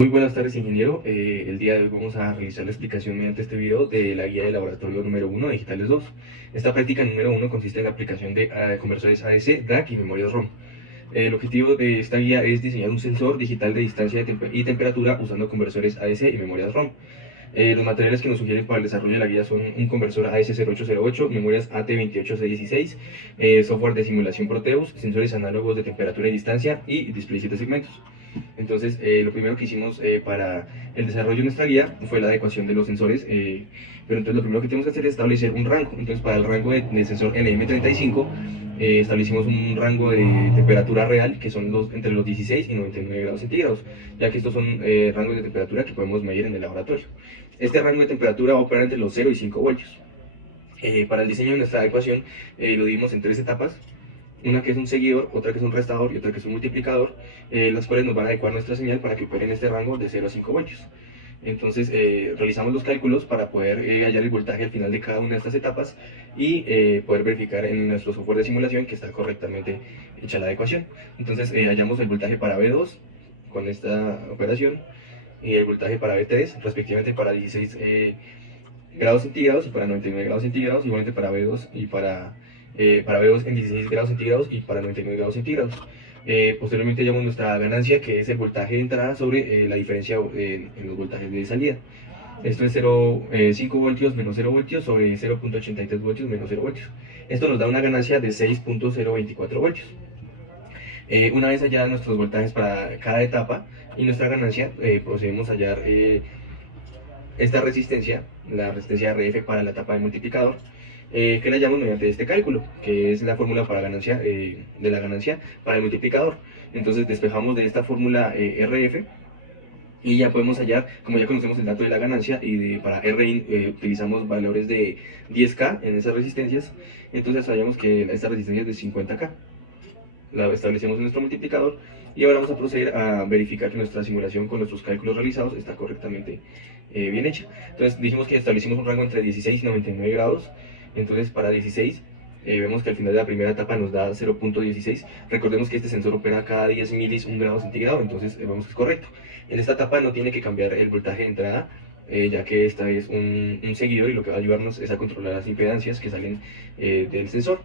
Muy buenas tardes, ingeniero. El día de hoy vamos a realizar la explicación mediante este video de la guía de laboratorio número 1 de Digitales 2. Esta práctica número 1 consiste en la aplicación de conversores ADC, DAC y memorias ROM. El objetivo de esta guía es diseñar un sensor digital de distancia y temperatura usando conversores ADC y memorias ROM. Los materiales que nos sugieren para el desarrollo de la guía son un conversor AS0808, memorias AT28616, software de simulación Proteus, sensores análogos de temperatura y distancia y display 7 segmentos. Entonces, lo primero que hicimos para el desarrollo de nuestra guía fue la adecuación de los sensores, pero entonces lo primero que tenemos que hacer es establecer un rango. Entonces, para el rango del sensor LM35, establecimos un rango de temperatura real que son entre los 16 y 99 grados centígrados, ya que estos son rangos de temperatura que podemos medir en el laboratorio. Este rango de temperatura va a operar entre los 0 y 5 voltios. Para el diseño de nuestra adecuación lo dividimos en tres etapas. Una que es un seguidor, otra que es un restador y otra que es un multiplicador, las cuales nos van a adecuar nuestra señal para que opere en este rango de 0 a 5 voltios. Entonces realizamos los cálculos para poder hallar el voltaje al final de cada una de estas etapas y poder verificar en nuestro software de simulación que está correctamente hecha la adecuación. Entonces hallamos el voltaje para B2 con esta operación y el voltaje para B3 respectivamente para 16 grados centígrados y para 99 grados centígrados, igualmente para B2 y para B2 en 16 grados centígrados y para 99 grados centígrados. Posteriormente hallamos nuestra ganancia, que es el voltaje de entrada sobre la diferencia en los voltajes de salida. Esto es 5 voltios menos 0 voltios sobre 0.83 voltios menos 0 voltios. Esto nos da una ganancia de 6.024 voltios. Una vez hallados nuestros voltajes para cada etapa y nuestra ganancia, procedemos a hallar esta resistencia, la resistencia RF para la etapa de multiplicador, que la hallamos mediante este cálculo, que es la fórmula para de la ganancia para el multiplicador. Entonces despejamos de esta fórmula RF y ya podemos hallar, como ya conocemos el dato de la ganancia, y para RIN utilizamos valores de 10K en esas resistencias, entonces hallamos que esta resistencia es de 50K. La establecemos en nuestro multiplicador y ahora vamos a proceder a verificar que nuestra simulación con nuestros cálculos realizados está correctamente bien hecha. Entonces dijimos que establecimos un rango entre 16 y 99 grados. Entonces para 16 vemos que al final de la primera etapa nos da 0.16. Recordemos que este sensor opera cada 10 milis 1 grado centígrado, entonces vemos que es correcto. En esta etapa no tiene que cambiar el voltaje de entrada, ya que esta es un seguidor y lo que va a ayudarnos es a controlar las impedancias que salen del sensor.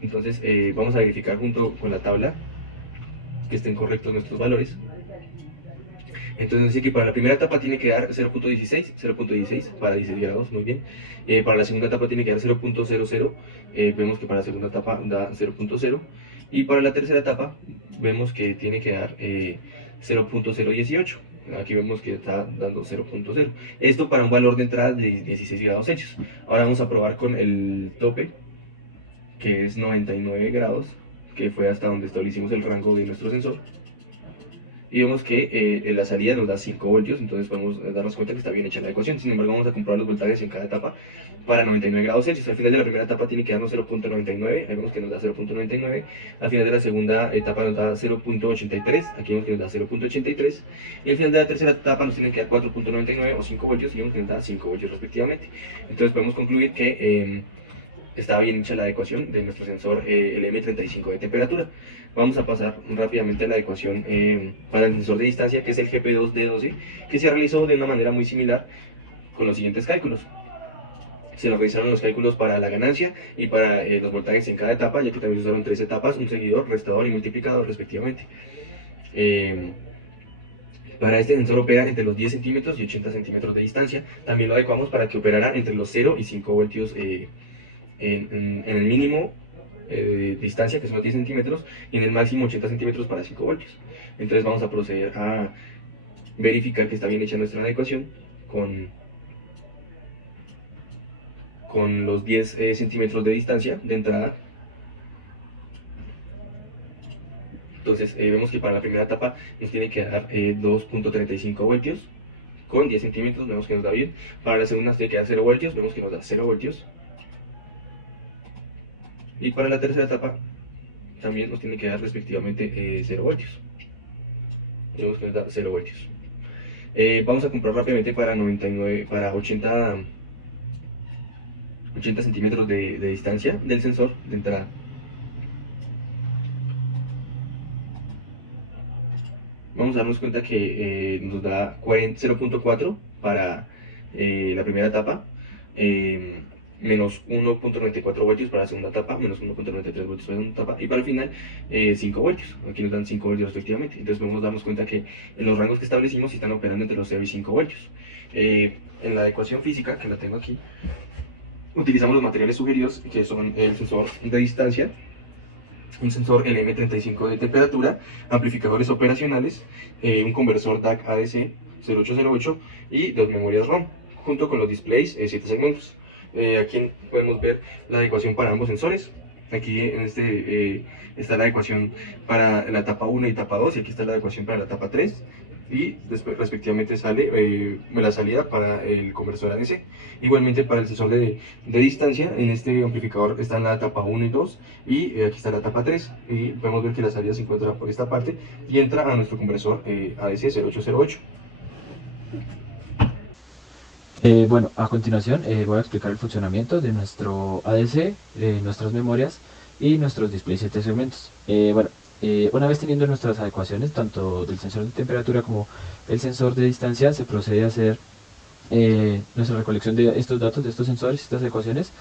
Entonces vamos a verificar junto con la tabla que estén correctos nuestros valores. Entonces nos dice que para la primera etapa tiene que dar 0.16 para 16 grados, muy bien. Para la segunda etapa tiene que dar 0.00, vemos que para la segunda etapa da 0.0. Y para la tercera etapa vemos que tiene que dar 0.018. Aquí vemos que está dando 0.0. Esto para un valor de entrada de 16 grados Celsius. Ahora vamos a probar con el tope, que es 99 grados, que fue hasta donde establecimos el rango de nuestro sensor. Y vemos que en la salida nos da 5 voltios, entonces podemos darnos cuenta que está bien hecha la ecuación. Sin embargo, vamos a comprobar los voltajes en cada etapa para 99 grados Celsius. Al final de la primera etapa tiene que darnos 0.99, ahí vemos que nos da 0.99. Al final de la segunda etapa nos da 0.83, aquí vemos que nos da 0.83. Y al final de la tercera etapa nos tiene que dar 4.99 o 5 voltios y vemos que nos da 5 voltios respectivamente. Entonces podemos concluir que está bien hecha la adecuación de nuestro sensor LM35 de temperatura. Vamos a pasar rápidamente a la adecuación para el sensor de distancia, que es el GP2D12, que se realizó de una manera muy similar con los siguientes cálculos. Se realizaron los cálculos para la ganancia y para los voltajes en cada etapa, ya que también se usaron 3 etapas, un seguidor, restador y multiplicador respectivamente. Para este sensor opera entre los 10 centímetros y 80 centímetros de distancia. También lo adecuamos para que operara entre los 0 y 5 voltios en el mínimo distancia, que son 10 centímetros, y en el máximo 80 centímetros para 5 voltios. Entonces vamos a proceder a verificar que está bien hecha nuestra adecuación con los 10 centímetros de distancia de entrada. Entonces vemos que para la primera etapa nos tiene que dar 2.35 voltios con 10 centímetros, vemos que nos da bien. Para la segunda nos tiene que dar 0 voltios, vemos que nos da 0 voltios. Y para la tercera etapa también nos tiene que dar respectivamente 0 voltios. Vemos que nos da 0 voltios. Vamos a comprar rápidamente para 80 centímetros de distancia del sensor de entrada. vamos a darnos cuenta que nos da 0.4 para la primera etapa, menos 1.94 voltios para la segunda etapa, menos 1.93 voltios para la segunda etapa, y para el final 5 voltios. Aquí nos dan 5 voltios respectivamente. Entonces podemos darnos cuenta que los rangos que establecimos están operando entre los 0 y 5 voltios. En la ecuación física, que la tengo aquí, utilizamos los materiales sugeridos, que son el sensor de distancia, un sensor LM35 de temperatura, amplificadores operacionales, un conversor DAC ADC 0808 y 2 memorias ROM, junto con los displays 7 segmentos. Aquí podemos ver la adecuación para ambos sensores. Aquí en está la adecuación para la etapa 1 y etapa 2, y aquí está la adecuación para la etapa 3, y después respectivamente sale la salida para el conversor ADC. Igualmente para el sensor de distancia, en este amplificador está en la etapa 1 y 2, y aquí está la etapa 3, y podemos ver que la salida se encuentra por esta parte y entra a nuestro conversor ADC 0808. Bueno, a continuación voy a explicar el funcionamiento de nuestro ADC, nuestras memorias y nuestros displays 7 segmentos. Una vez teniendo nuestras adecuaciones, tanto del sensor de temperatura como el sensor de distancia, se procede a hacer nuestra recolección de estos datos, de estos sensores, estas ecuaciones,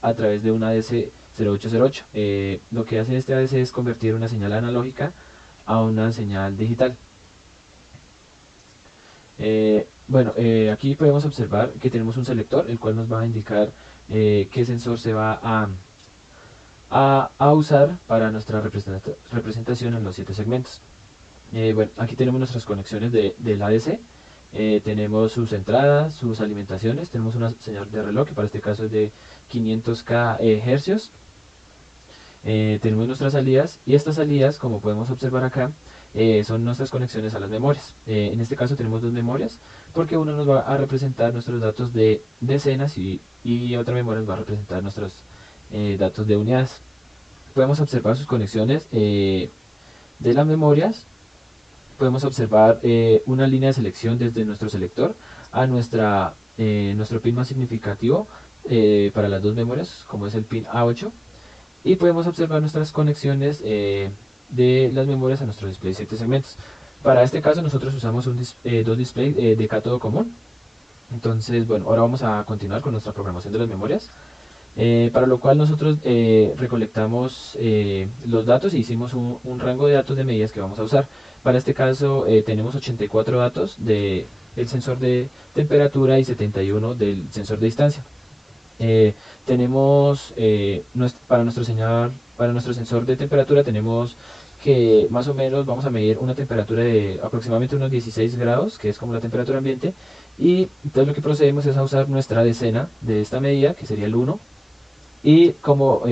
a través de un ADC 0808. Lo que hace este ADC es convertir una señal analógica a una señal digital. Aquí podemos observar que tenemos un selector, el cual nos va a indicar qué sensor se va a usar para nuestra representación en los 7 segmentos. Aquí tenemos nuestras conexiones del ADC, tenemos sus entradas, sus alimentaciones, tenemos una señal de reloj que para este caso es de 500K hercios. Tenemos nuestras salidas, y estas salidas, como podemos observar acá, son nuestras conexiones a las memorias. En este caso tenemos 2 memorias, porque una nos va a representar nuestros datos de decenas y otra memoria nos va a representar nuestros datos de unidades. Podemos observar sus conexiones de las memorias. Podemos observar una línea de selección desde nuestro selector a nuestro pin más significativo para las 2 memorias, como es el pin A8. Y podemos observar nuestras conexiones de las memorias a nuestro display 7 segmentos. Para este caso nosotros usamos 2 displays de cátodo común. Entonces, ahora vamos a continuar con nuestra programación de las memorias, para lo cual nosotros recolectamos los datos y hicimos un rango de datos de medidas que vamos a usar. Para este caso tenemos 84 datos del sensor de temperatura y 71 del sensor de distancia. Tenemos para nuestro sensor de temperatura tenemos que más o menos vamos a medir una temperatura de aproximadamente unos 16 grados, que es como la temperatura ambiente, y entonces lo que procedemos es a usar nuestra decena de esta medida, que sería el 1, y como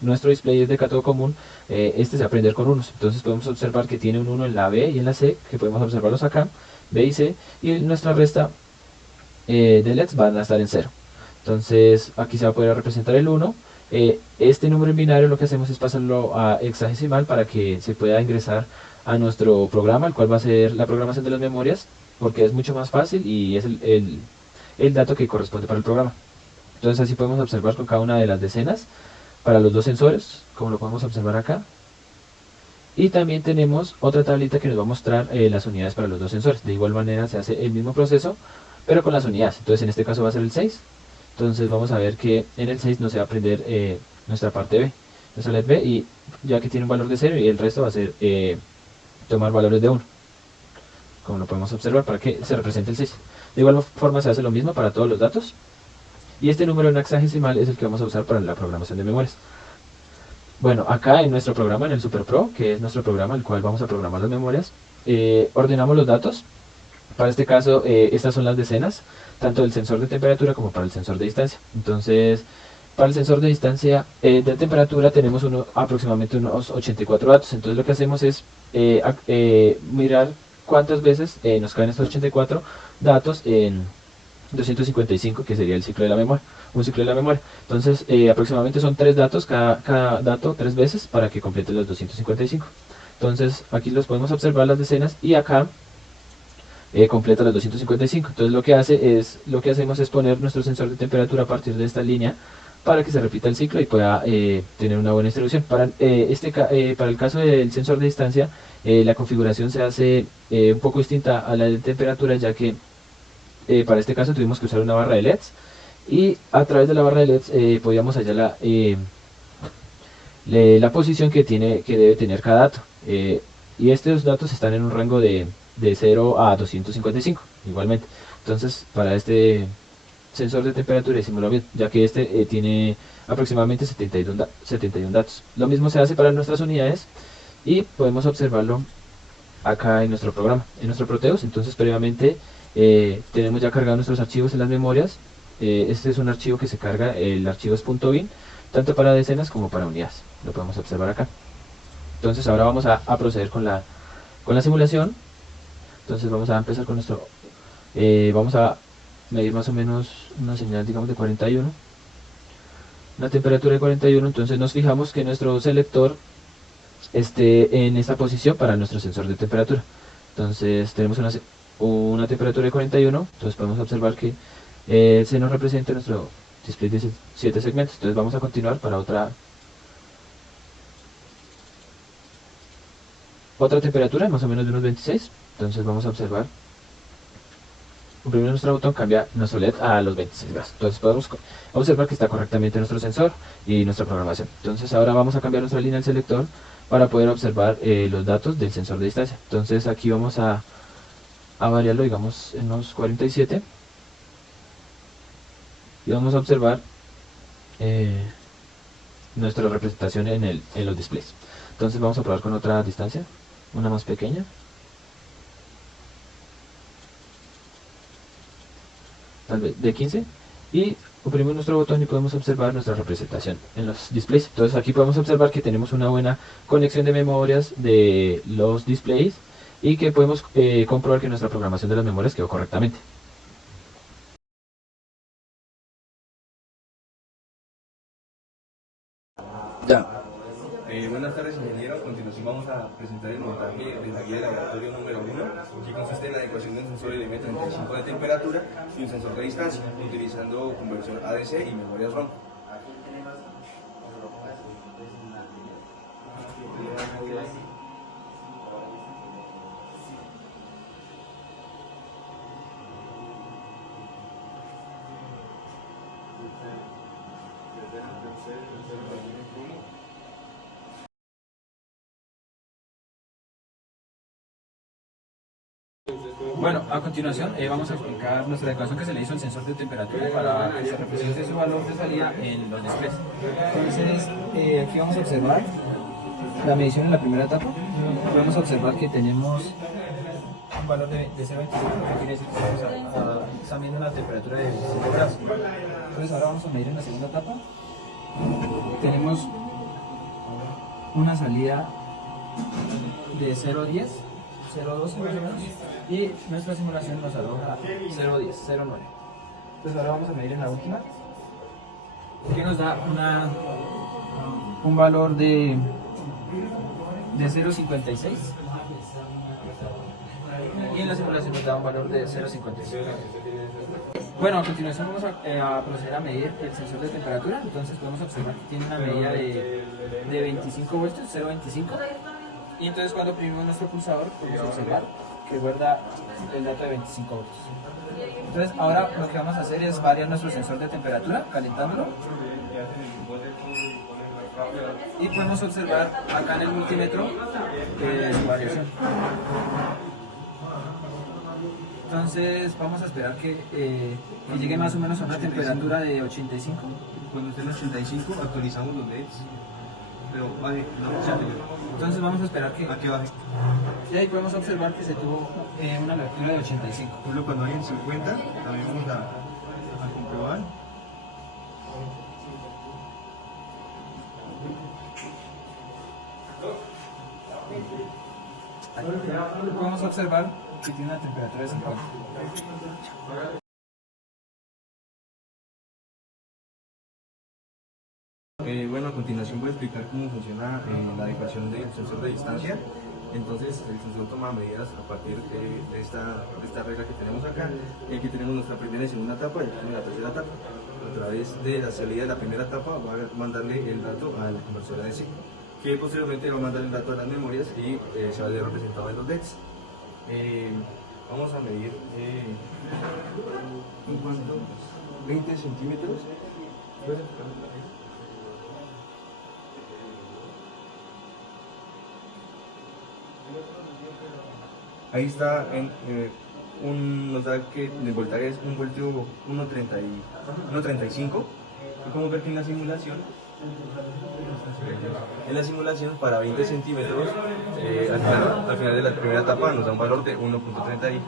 nuestro display es de cátodo común, este se va a prender con unos. Entonces podemos observar que tiene un 1 en la B y en la C, que podemos observarlos acá, B y C, y nuestra resta de LEDs van a estar en 0. Entonces aquí se va a poder representar el 1. Este número en binario lo que hacemos es pasarlo a hexadecimal para que se pueda ingresar a nuestro programa, el cual va a ser la programación de las memorias, porque es mucho más fácil y es el dato que corresponde para el programa. Entonces así podemos observar con cada una de las decenas para los 2 sensores, como lo podemos observar acá. Y también tenemos otra tablita que nos va a mostrar las unidades para los 2 sensores. De igual manera se hace el mismo proceso, pero con las unidades. Entonces en este caso va a ser el 6. Entonces vamos a ver que en el 6 no se va a prender nuestra parte B, nuestra LED B, y ya que tiene un valor de 0, y el resto va a ser tomar valores de 1, como lo podemos observar, para que se represente el 6. De igual forma se hace lo mismo para todos los datos, y este número en hexadecimal es el que vamos a usar para la programación de memorias. Acá en nuestro programa, en el SuperPro, que es nuestro programa el cual vamos a programar las memorias, ordenamos los datos. Para este caso, estas son las decenas, tanto del sensor de temperatura como para el sensor de distancia. Entonces, para el sensor de distancia de temperatura tenemos aproximadamente unos 84 datos. Entonces lo que hacemos es mirar cuántas veces nos caen estos 84 datos en 255, que sería el ciclo de la memoria, un ciclo de la memoria. Entonces aproximadamente son 3 datos, cada dato 3 veces para que complete los 255. Entonces aquí los podemos observar las decenas, y acá completa los 255. Entonces lo que hacemos es poner nuestro sensor de temperatura a partir de esta línea para que se repita el ciclo y pueda tener una buena distribución. Para el caso del sensor de distancia, la configuración se hace un poco distinta a la de temperatura, ya que para este caso tuvimos que usar una barra de LEDs y a través de la barra de LEDs podíamos hallar la posición que debe tener cada dato. Y estos datos están en un rango de 0 a 255 igualmente. Entonces, para este sensor de temperatura hicimos lo mismo, ya que este tiene aproximadamente 71 datos. Lo mismo se hace para nuestras unidades y podemos observarlo acá en nuestro programa, en nuestro Proteus. Entonces, previamente tenemos ya cargados nuestros archivos en las memorias. Este es un archivo que se carga, el archivo es .bin, tanto para decenas como para unidades. Lo podemos observar acá. Entonces, ahora vamos a proceder con la simulación. Entonces, vamos a empezar con vamos a medir más o menos una señal, digamos, de 41, una temperatura de 41. Entonces nos fijamos que nuestro selector esté en esta posición para nuestro sensor de temperatura. Entonces tenemos una temperatura de 41, entonces podemos observar que se nos representa nuestro display de 7 segmentos. Entonces vamos a continuar para otra temperatura, más o menos de unos 26. Entonces vamos a observar. Primero nuestro botón cambia nuestro LED a los 26 grados. Entonces podemos observar que está correctamente nuestro sensor y nuestra programación. Entonces ahora vamos a cambiar nuestra línea del selector para poder observar los datos del sensor de distancia. Entonces aquí vamos a variarlo, digamos, en unos 47. Y vamos a observar nuestra representación en los displays. Entonces vamos a probar con otra distancia, una más pequeña. Tal vez de 15, y oprimimos nuestro botón y podemos observar nuestra representación en los displays. Entonces aquí podemos observar que tenemos una buena conexión de memorias de los displays y que podemos comprobar que nuestra programación de las memorias quedó correctamente. Ya. Buenas tardes, ingeniero. A continuación vamos a presentar el montaje de la guía de laboratorio número 1, que consiste en la adecuación de un sensor LM35 de temperatura y un sensor de distancia, utilizando conversor ADC y memorias ROM. Bueno, a continuación vamos a explicar nuestra adecuación que se le hizo al sensor de temperatura para que se represente su valor de salida en los displays. Entonces, aquí vamos a observar la medición en la primera etapa. Podemos observar que tenemos un valor de 0,25, que quiere decir que estamos midiendo una temperatura de 25 grados. Entonces, ahora vamos a medir en la segunda etapa. Tenemos una salida de 0,10, 0,12 más o menos, y nuestra simulación nos arroja 0,10, 0,9. Entonces ahora vamos a medir en la última, que nos da un valor de 0,56, y en la simulación nos da un valor de 0,55. Bueno, a continuación vamos a proceder a medir el sensor de temperatura. Entonces podemos observar que tiene una medida de 25 voltios, 0,25. Y entonces cuando oprimimos nuestro pulsador podemos observar que guarda el dato de 25 voltios. Entonces ahora lo que vamos a hacer es variar nuestro sensor de temperatura, calentándolo. Y podemos observar acá en el multímetro su variación. Entonces vamos a esperar que llegue más o menos a una temperatura de 85. Cuando esté en 85 actualizamos los LEDs. Pero vale, entonces vamos a esperar que... ¿A qué baje? Y ahí podemos observar que se tuvo una lectura de 85. Por ejemplo, cuando hay en 50, también vamos a comprobar. Aquí podemos observar que tiene una temperatura de 50. Bueno, a continuación voy a explicar cómo funciona la adecuación del sensor de distancia. Entonces, el sensor toma medidas a partir de esta regla que tenemos acá. Aquí tenemos nuestra primera y segunda etapa y aquí tenemos la tercera etapa. a través de la salida de la primera etapa va a mandarle el dato al conversor ADC, que posteriormente va a mandar el dato a las memorias y se va a ver representado en los LEDs. Vamos a medir ¿en cuánto? 20 centímetros. Ahí está, nos da que el voltaje es un voltio 1.35. Y como ver que en la simulación para 20 centímetros, al final de la primera etapa nos da un valor de 1.32.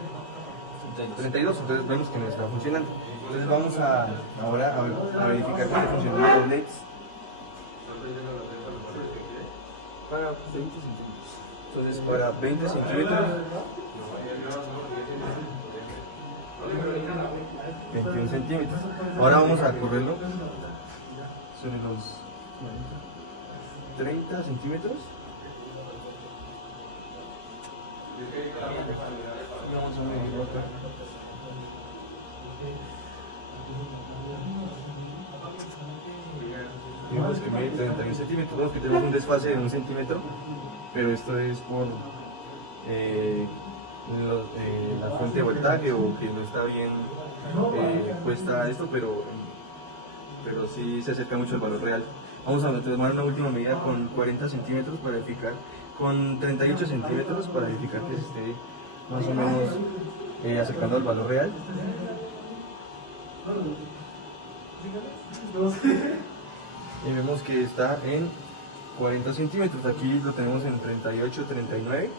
Entonces vemos que no está funcionando. Entonces vamos ahora a verificar cómo funcionan los LEDs para 20 centímetros. Entonces para 20 centímetros, 21 centímetros. Ahora vamos a correrlo sobre los 30 centímetros. Vamos a medirlo acá. Vemos que mide 31 centímetros. Vemos que tenemos un desfase de 1 centímetro, pero esto es por la fuente de voltaje o que no está bien puesta esto, pero sí se acerca mucho al valor real. Vamos a tomar una última medida con 40 centímetros para verificar, con 38 centímetros para verificar que se esté más o menos acercando al valor real. Y vemos que está en 40 centímetros, aquí lo tenemos en 38, 39,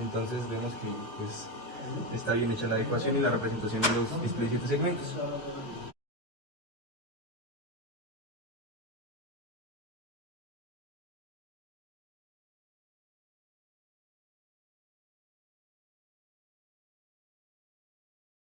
entonces vemos que pues, está bien hecha la ecuación y la representación en los 17 segmentos.